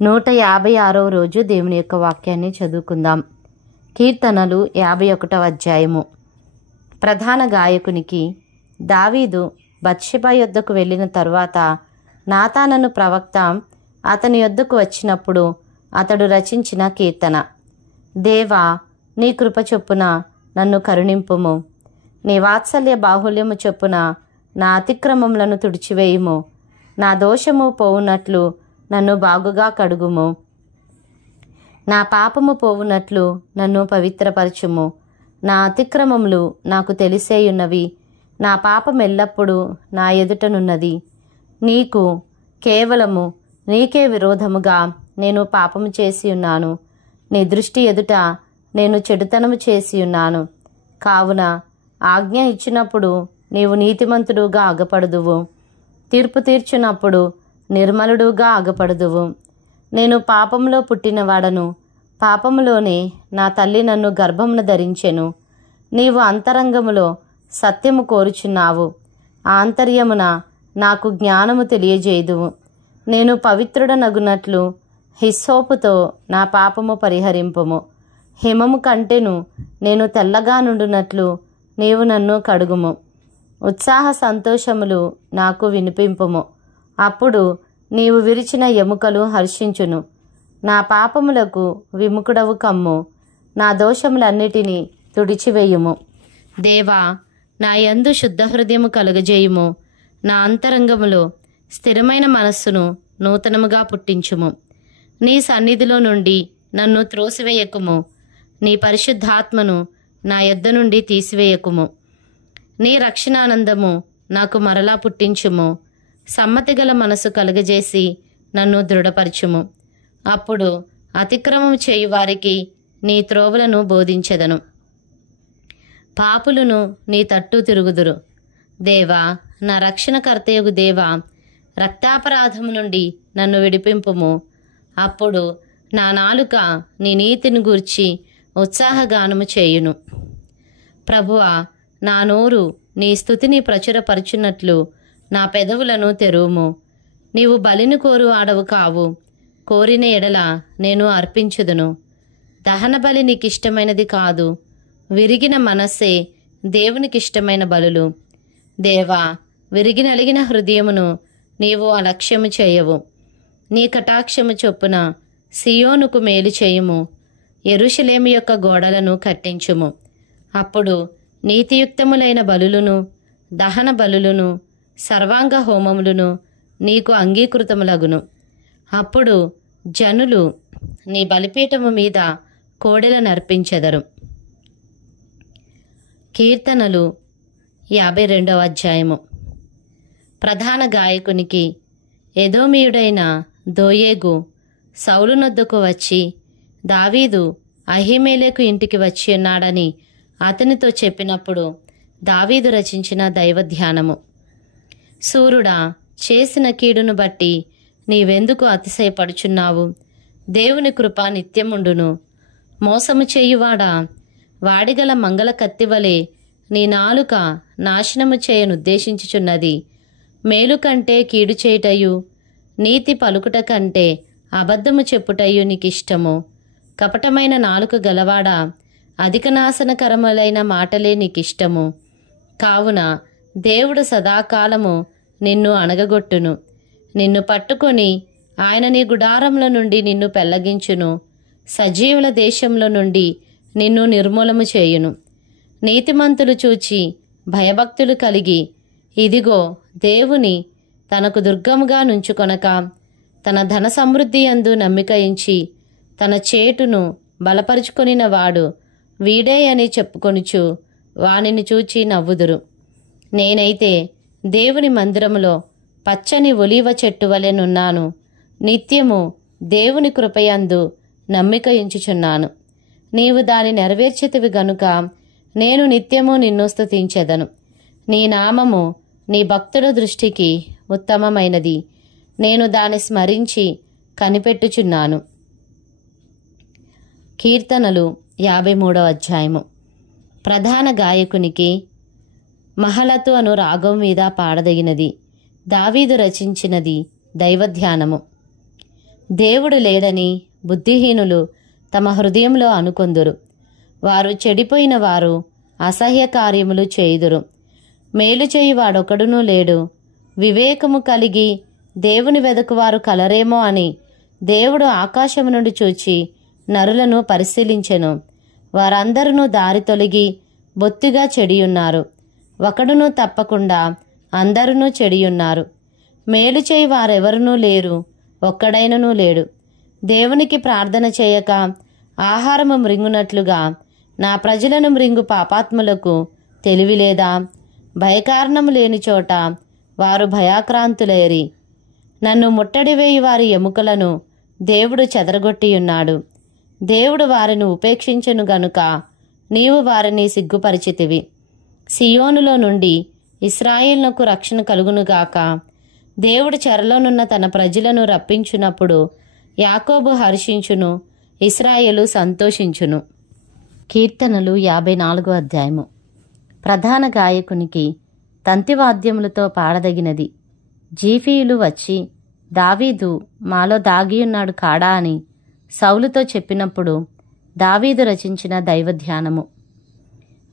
156వ రోజు దేవుని యొక్క వాక్యాన్ని చదువుకుందాం. కీర్తనలు 51వ అధ్యాయము. ప్రధాన గాయకునికి దావీదు బత్షెబ యొద్దకు వెళ్ళిన తరువాత నాతానను ప్రవక్త అతని యొద్దకు వచ్చినప్పుడు అతడు రచించిన కీర్తన. దేవా, నీ కృప చొప్పున నన్ను కరుణింపుము, నీ వాత్సల్య బాహుల్యము చొప్పున నా అతిక్రమములను తుడిచివేయుము. నా దోషము పోవునట్లు నన్ను బాగుగా కడుగుము, నా పాపము పోవునట్లు నన్ను పవిత్రపరచుము. నా అతిక్రమములు నాకు తెలిసేయున్నవి, నా పాపం ఎల్లప్పుడూ నా ఎదుటనున్నది. నీకు కేవలము నీకే విరోధముగా నేను పాపము చేసి ఉన్నాను, నీ దృష్టి ఎదుట నేను చెడుతనము చేసి ఉన్నాను. కావున ఆజ్ఞ ఇచ్చినప్పుడు నీవు నీతిమంతుడుగా అగపడుదువు, తీర్పు తీర్చునప్పుడు నిర్మలుడుగా అగపడుదువు. నేను పాపంలో పుట్టినవాడను, పాపములోనే నా తల్లి నన్ను గర్భమున ధరించెను. నీవు అంతరంగములో సత్యము కోరుచున్నావు, ఆంతర్యమున నాకు జ్ఞానము తెలియజేయుదువు. నేను పవిత్రుడనగునట్లు హిస్సోపుతో నా పాపము పరిహరింపుము, హిమము కంటెను నేను తెల్లగా నుండునట్లు నీవు నన్ను కడుగుము. ఉత్సాహ సంతోషములు నాకు వినిపింపుము, అప్పుడు నీవు విరిచిన ఎముకలు హర్షించును. నా పాపములకు విముఖుడవు కమ్ము, నా దోషములన్నిటినీ తుడిచివేయుము. దేవా, నా యందు శుద్ధ హృదయము కలుగజేయుము, నా అంతరంగములో స్థిరమైన మనస్సును నూతనముగా పుట్టించుము. నీ సన్నిధిలో నుండి నన్ను త్రోసివేయకుము, నీ పరిశుద్ధాత్మను నా యొద్ద నుండి తీసివేయకుము. నీ రక్షణానందము నాకు మరలా పుట్టించుము, సమ్మతిగల మనసు కలుగజేసి నన్ను దృఢపరచుము. అప్పుడు అతిక్రమము చేయువారికి నీ త్రోవలను బోధించెదను, పాపులను నీ తట్టు తిరుగుదురు. దేవా, నా రక్షణకర్తయగు దేవా, రక్తాపరాధము నుండి నన్ను విడిపింపుము. అప్పుడు నా నాలుక నీ నీతిని గూర్చి ఉత్సాహగానము చేయును. ప్రభువా, నా నోరు నీ స్తుతిని ప్రచురపరచున్నట్లు నా పెదవులను తెరువుము. నీవు బలిని కోరు ఆడవు కావు, కోరిన ఎడల నేను అర్పించుదును. దహన బలి నీకిష్టమైనది కాదు, విరిగిన మనస్సే దేవునికిష్టమైన బలులు. దేవా, విరిగి నలిగిన హృదయమును నీవు అలక్ష్యము చేయవు. నీ కటాక్షము చొప్పున సియోనుకు మేలు చేయుము, యెరూషలేము యొక్క గోడలను కట్టించుము. అప్పుడు నీతియుక్తములైన బలులను, దహన బలులను, సర్వాంగ హోమములను నీకు అంగీకృతములగును. అప్పుడు జనులు నీ బలిపీఠము మీద కోడెలను అర్పించెదరు. కీర్తనలు 52వ అధ్యాయము. ప్రధాన గాయకునికి ఎదోమీయుడైన దోయేగు సౌలు నొద్దకు వచ్చి దావీదు అహీమెలెకు ఇంటికి వచ్చి ఉన్నాడని అతనితో చెప్పినప్పుడు దావీదు రచించిన దైవధ్యానము. సూర్యుడా, చేసిన కీడును బట్టి నీవెందుకు అతిశయపడుచున్నావు? దేవుని కృప నిత్యముండును. మోసము చేయువాడా, వాడిగల మంగళ కత్తివలే నీ నాలుక నాశనము చేయనుద్దేశించుచున్నది. మేలు కంటే కీడు చేయుటయు, నీతి పలుకుట కంటే అబద్ధము చెప్పుటయు నీకిష్టము. కపటమైన నాలుక గలవాడా, అధిక నాశనకరములైన మాటలే నీకిష్టము. కావున దేవుడు సదాకాలము నిన్ను అణగగొట్టును, నిన్ను పట్టుకొని ఆయన నీ గుడారముల నుండి నిన్ను పెళ్లగించును, సజీవుల దేశంలో నుండి నిన్ను నిర్మూలము చేయును. నీతిమంతులు చూచి భయభక్తులు కలిగి, ఇదిగో దేవుని తనకు దుర్గముగా నుంచుకొనక, తన ధన సమృద్ధి యందు నమ్మిక ఉంచి తన చేటును బలపరుచుకొనిన వాడు వీడే అని చెప్పుకొనుచు వానిని చూచి నవ్వుదురు. నేనైతే దేవుని మందిరములో పచ్చని ఒలీవ చెట్టు వలెనున్నాను, నిత్యము దేవుని కృపయందు నమ్మిక ఉంచుచున్నాను. నీవు దాని నెరవేర్చితివి గనుక నేను నిత్యము నిన్ను స్తుతించెదను. నీ నామము నీ భక్తుల దృష్టికి ఉత్తమమైనది, నేను దాని స్మరించి కనిపెట్టుచున్నాను. కీర్తనలు 53వ అధ్యాయము. ప్రధాన గాయకునికి మహలతు అను రాగం మీద పాడదగినది. దావీదు రచించినది దైవధ్యానము. దేవుడు లేడని బుద్ధిహీనులు తమ హృదయంలో అనుకొందురు. వారు చెడిపోయిన వారు అసహ్య కార్యములు చేయుదురు. మేలు చేయువాడొకడునూ లేడు. వివేకము కలిగి దేవుని వెదకువారు కలరేమో అని దేవుడు ఆకాశము నుండి చూచి నరులను పరిశీలించెను. వారందరూ దారి తొలగి బొత్తిగా చెడియున్నారు. ఒకడునూ తప్పకుండా అందరునూ చెడియున్నారు. మేలు చేయి వారెవరునూ లేరు, ఒక్కడైననూ లేడు. దేవునికి ప్రార్థన చేయక ఆహారము మృంగునట్లుగా నా ప్రజలను మృంగు పాపాత్ములకు తెలివిలేదా? భయకారణము లేని చోట వారు భయాక్రాంతులేరి. నన్ను ముట్టడివేయి వారి ఎముకలను దేవుడు చెదరగొట్టియున్నాడు. దేవుడు వారిని ఉపేక్షించెను గనుక నీవు వారిని సిగ్గుపరిచితివి. సియోనులో నుండి ఇశ్రాయేలునకు రక్షణ కలుగునుగాక. దేవుడు చెరలోనున్న తన ప్రజలను రప్పించునప్పుడు యాకోబు హర్షించును, ఇశ్రాయేలు సంతోషించును. కీర్తనలు 54వ అధ్యాయము. ప్రధాన గాయకునికి తంతివాద్యములతో పాడదగినది. జీఫీయులు వచ్చి దావీదు మాలో దాగియున్నాడు కాడా అని సౌలుతో చెప్పినప్పుడు దావీదు రచించిన దైవధ్యానము.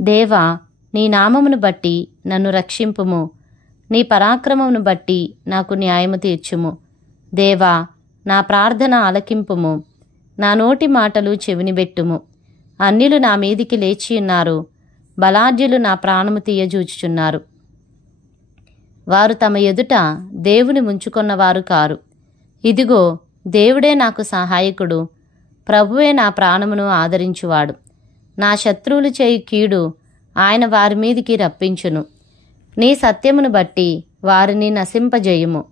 దేవా, నీ నామమును బట్టి నన్ను రక్షింపుము. నీ పరాక్రమమును బట్టి నాకు న్యాయము తీర్చుము. దేవా, నా ప్రార్థన ఆలకింపుము. నా నోటి మాటలు చెవినిబెట్టుము. అన్యులు నా మీదికి లేచియున్నారు. బలాఢ్యులు నా ప్రాణము తీయజూచుచున్నారు. వారు తమ ఎదుట దేవుని ముంచుకొన్నవారు కారు. ఇదిగో, దేవుడే నాకు సహాయకుడు. ప్రభువే నా ప్రాణమును ఆదరించువాడు. నా శత్రువులు చేయు కీడు ఆయన వారి మీదికి రప్పించును. నీ సత్యమును బట్టి వారిని నశింపజేయుము.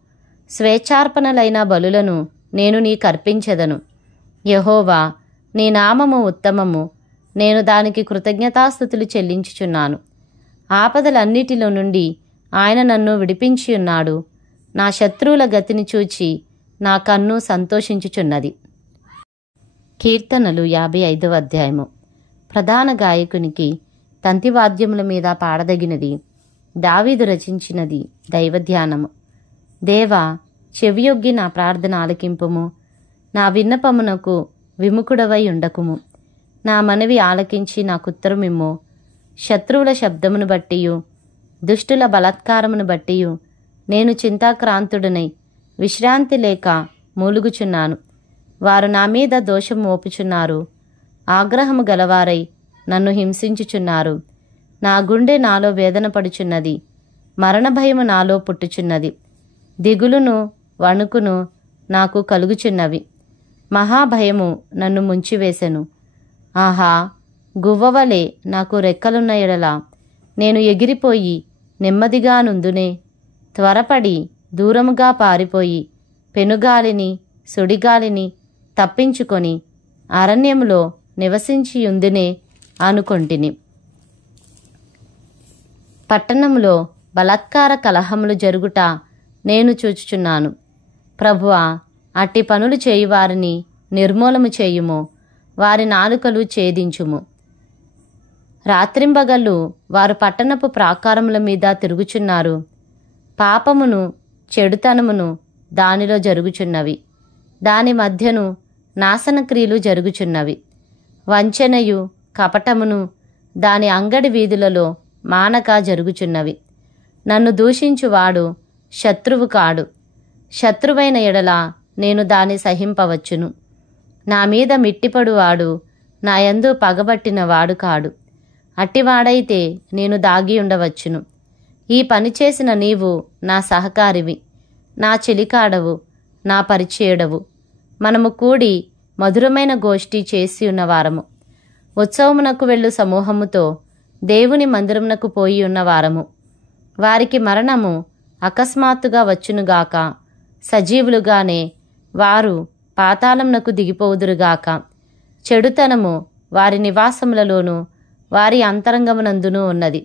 స్వేచ్ఛార్పణలైన బలులను నేను నీకర్పించెదను. యెహోవా, నీ నామము ఉత్తమము. నేను దానికి కృతజ్ఞతాస్తుతులు చెల్లించుచున్నాను. ఆపదలన్నిటిలో నుండి ఆయన నన్ను విడిపించియున్నాడు. నా శత్రువుల గతిని చూచి నా కన్ను సంతోషించుచున్నది. కీర్తనలు 55వ అధ్యాయము. ప్రధాన గాయకునికి తంతివాద్యముల మీద పాడదగినది. దావీదు రచించినది దైవధ్యానము. దేవా, చెవియొగ్గి నా ప్రార్థన ఆలకింపుము. నా విన్నపమునకు విముఖుడవై ఉండకుము. నా మనవి ఆలకించి నాకుత్తరమిమ్ము. శత్రువుల శబ్దమును బట్టియు దుష్టుల బలాత్కారమును బట్టియు నేను చింతాక్రాంతుడనై విశ్రాంతి లేక మూలుగుచున్నాను. వారు నా మీద దోషం మోపుచున్నారు. ఆగ్రహము గలవారై నన్ను హింసించుచున్నారు. నా గుండె నాలో వేదన పడుచున్నది. మరణభయము నాలో పుట్టుచున్నది. దిగులును వణుకును నాకు కలుగుచున్నవి. మహాభయము నన్ను ముంచివేసెను. ఆహా, గువ్వవలే నాకు రెక్కలున్న ఎడల నేను ఎగిరిపోయి నెమ్మదిగా నుందునే. త్వరపడి దూరముగా పారిపోయి పెనుగాలిని సుడిగాలిని తప్పించుకొని అరణ్యములో నివసించియుందునే అనుకొంటిని. పట్టణములో బలాత్కార కలహములు జరుగుట నేను చూచుచున్నాను. ప్రభువా, అట్టి పనులు చేయువారిని నిర్మూలము చేయుము. వారి నాలుకలు ఛేదించుము. రాత్రింబగళ్ళు వారు పట్టణపు ప్రాకారముల మీద తిరుగుచున్నారు. పాపమును చెడుతనమును దానిలో జరుగుచున్నవి. దాని మధ్యను నాశనక్రియలు జరుగుచున్నవి. వంచనయు కపటమును దాని అంగడి వీధులలో మానక జరుగుచున్నవి. నన్ను దూషించువాడు శత్రువు కాడు. శత్రువైన ఎడల నేను దాన్ని సహింపవచ్చును. నా మీద మిట్టిపడువాడు నా యందు పగబట్టిన వాడు కాడు. అట్టివాడైతే నేను దాగి ఉండవచ్చును. ఈ పని చేసిన నీవు నా సహకారివి, నా చెలికాడవు, నా పరిచయుడవు. మనము కూడి మధురమైన గోష్ఠి చేసి ఉన్నవారము. ఉత్సవమునకు వెళ్ళు సమూహముతో దేవుని మందిరమునకు పోయి ఉన్నవారము. వారికి మరణము అకస్మాత్తుగా వచ్చునుగాక. సజీవులుగానే వారు పాతాళమునకు దిగిపోవుదురుగాక. చెడుతనము వారి నివాసములలోనూ వారి అంతరంగమునందునూ ఉన్నది.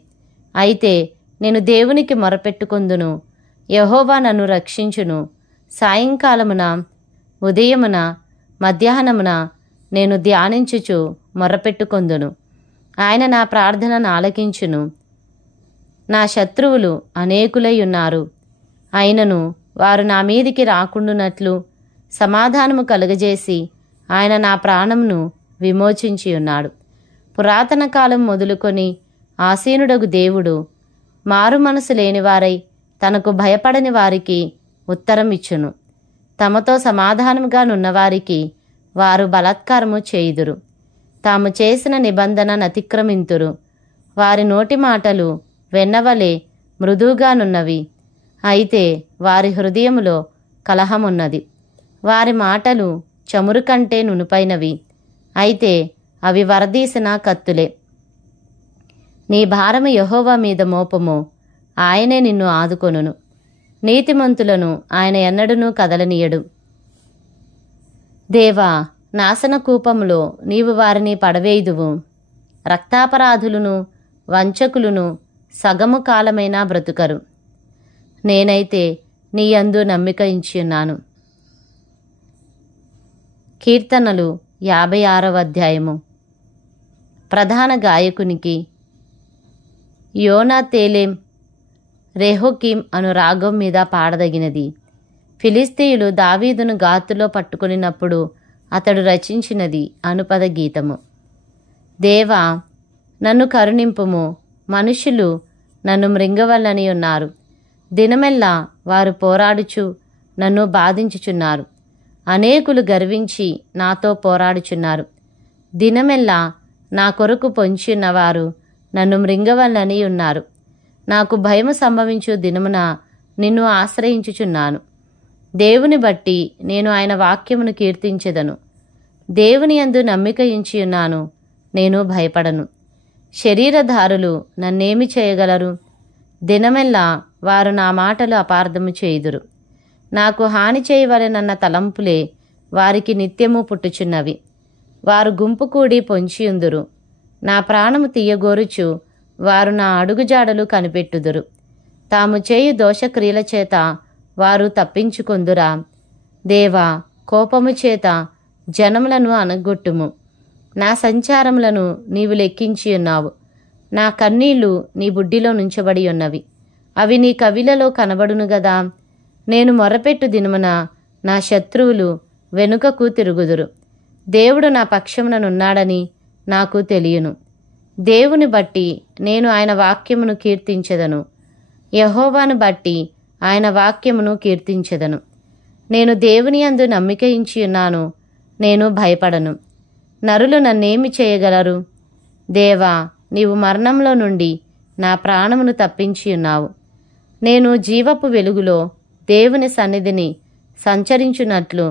అయితే నేను దేవునికి మొరపెట్టుకొందును. యెహోవా నన్ను రక్షించును. సాయంకాలమున ఉదయమున మధ్యాహ్నమున నేను ధ్యానించుచు మొరపెట్టుకొందును. ఆయన నా ప్రార్థనను ఆలకించును. నా శత్రువులు అనేకులై ఉన్నారు. అయినను వారు నా మీదికి రాకుండునట్లు సమాధానము కలుగజేసి ఆయన నా ప్రాణమును విమోచించి ఉన్నాడు. పురాతన కాలం మొదలుకొని ఆసీనుడగు దేవుడు మారు మనసు లేనివారై తనకు భయపడని వారికి ఉత్తరం ఇచ్చును. తమతో సమాధానముగా నున్నవారికి వారు బలాత్కారము చేయుదురు. తాము చేసిన నిబంధన నతిక్రమింతురు. వారి నోటి మాటలు వెన్నవలే మృదువుగానున్నవి, అయితే వారి హృదయములో కలహమున్నది. వారి మాటలు చమురు కంటే నునుపైనవి, అయితే అవి వరదీసిన కత్తులే. నీ భారము యెహోవా మీద మోపము, ఆయనే నిన్ను ఆదుకొనును. నీతిమంతులను ఆయన ఎన్నడూనూ కదలనీయడు. దేవా, నాశన కూపములో నీవు వారిని పడవేయుదువు. రక్తాపరాధులను వంచకులను సగము కాలమైనా బ్రతుకరు. నేనైతే నీ యందు నమ్మిక ఉంచియున్నాను. కీర్తనలు 56వ అధ్యాయము. ప్రధాన గాయకునికి యోనాతేలేం రెహోకీం అను రాగం మీద పాడదగినది. ఫిలిస్తీయులు దావీదును గాతులో పట్టుకొనినప్పుడు అతడు రచించినది అనుపద గీతము. దేవా, నన్ను కరుణింపుము, మనుషులు నన్ను మృంగవల్లని ఉన్నారు. దినమెల్లా వారు పోరాడుచు నన్ను బాధించుచున్నారు. అనేకులు గర్వించి నాతో పోరాడుచున్నారు. దినమెల్లా నా కొరకు పొంచియున్నవారు నన్ను మృంగవల్లని ఉన్నారు. నాకు భయము సంభవించు దినమున నిన్ను ఆశ్రయించుచున్నాను. దేవుని బట్టి నేను ఆయన వాక్యమును కీర్తించెదను. దేవుని యందు నమ్మిక ఉంచియున్నాను, నేను భయపడను. శరీరధారులు నన్నేమి చేయగలరు? దినమెల్లా వారు నా మాటలు అపార్థము చేయుదురు. నాకు హాని చేయవలెనన్న తలంపులే వారికి నిత్యము పుట్టుచున్నవి. వారు గుంపు కూడి పొంచియుందురు. నా ప్రాణము తీయగోరుచు వారు నా అడుగుజాడలు కనిపెట్టుదురు. తాము చేయు దోషక్రియల చేత వారు తప్పించుకొందురా? దేవా, కోపము చేత జనములను అనగొట్టుము. నా సంచారములను నీవు లెక్కించి ఉన్నావు. నా కన్నీళ్లు నీ బుడ్డిలో నుంచబడి ఉన్నవి. అవి నీ కవిలలో కనబడును గదా. నేను మొర్రపెట్టు దినమున నా శత్రువులు వెనుకకు తిరుగుదురు. దేవుడు నా పక్షముననున్నాడని నాకు తెలియను. దేవుని బట్టి నేను ఆయన వాక్యమును కీర్తించెదను. యెహోవాను బట్టి ఆయన వాక్యమును కీర్తించెదను. నేను దేవుని యందు నమ్మిక ఉంచియున్నాను, నేను భయపడను. నరులు నన్నేమి చేయగలరు? దేవా, నీవు మరణంలో నుండి నా ప్రాణమును తప్పించియున్నావు. నేను జీవపు వెలుగులో దేవుని సన్నిధిని సంచరించున్నట్లు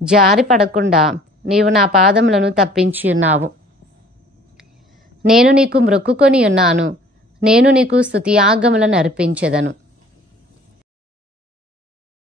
జారిపడకుండా నీవు నా పాదములను తప్పించియున్నావు. నేను నీకు మ్రొక్కుకొని ఉన్నాను. నేను నీకు స్తుతియాగములను అర్పించెదను.